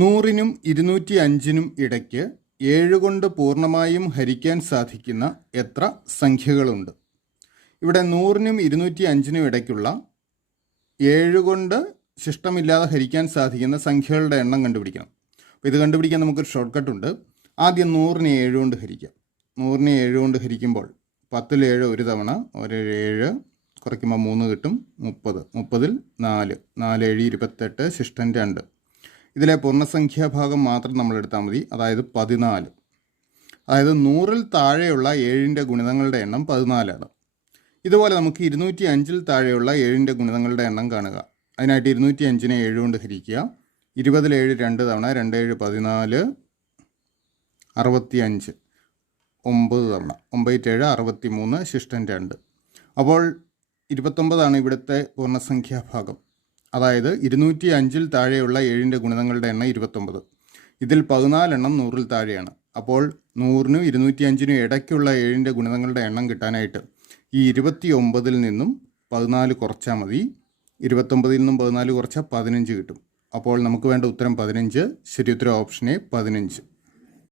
100നും 205നും ഇടയ്ക്ക് 7 കൊണ്ട് പൂർണ്ണമായും ഹരിക്കാൻ സാധിക്കുന്ന എത്ര സംഖ്യകളുണ്ട്? ഇവിടെ 100നും 205നും ഇടയ്ക്കുള്ള 7 കൊണ്ട് ശിഷ്ടമില്ലാതെ ഹരിക്കാൻ സാധിക്കുന്ന സംഖ്യകളുടെ എണ്ണം കണ്ടുപിടിക്കണം. അപ്പോൾ ഇത് കണ്ടുപിടിക്കാൻ നമുക്കൊരു ഷോർട്ട് കട്ട് ഉണ്ട്. ആദ്യം 100നെ 7 കൊണ്ട് ഹരിക്കാം. 100നെ 7 കൊണ്ട് ഹരിക്കുമ്പോൾ 10ൽ 7 ഒരു തവണ, 7 കുറയ്ക്കുമ്പോൾ 3 കിട്ടും, 30. 30ൽ 4, 4 7 28, ശിഷ്ടൻ 2. ഇതിലെ പൂർണ്ണസംഖ്യാഭാഗം മാത്രം നമ്മൾ എടുത്താൽ മതി, അതായത് 14. അതായത് 100ൽ താഴെയുള്ള 7ൻ്റെ ഗുണിതങ്ങളുടെ എണ്ണം 14ആണ്. ഇതുപോലെ നമുക്ക് 205ൽ താഴെയുള്ള 7ൻ്റെ ഗുണിതങ്ങളുടെ എണ്ണം കാണുക. അതിനായിട്ട് 205നെ 7 കൊണ്ട് ഹരിക്കുക. 20ൽ 7 2 തവണ, 2 7 14, 65, 9 തവണ, 9 7 63, ശിഷ്ടൻ 2. അപ്പോൾ 29 ഇവിടുത്തെ പൂർണ്ണസംഖ്യാഭാഗം. അതായത് 205ൽ താഴെയുള്ള 7ൻ്റെ ഗുണിതങ്ങളുടെ എണ്ണം 29. ഇതിൽ 14 എണ്ണം 100ൽ താഴെയാണ്. അപ്പോൾ 100നും 205നും ഇടയ്ക്കുള്ള 7ൻ്റെ ഗുണിതങ്ങളുടെ എണ്ണം കിട്ടാനായിട്ട് ഈ 29ൽ നിന്നും 14 കുറച്ചാൽ മതി. 29ൽ നിന്നും 14 കുറച്ചാൽ 15 കിട്ടും. അപ്പോൾ നമുക്ക് വേണ്ട ഉത്തരം 15. ശരി ഉത്തരം ഓപ്ഷൻ എ 15.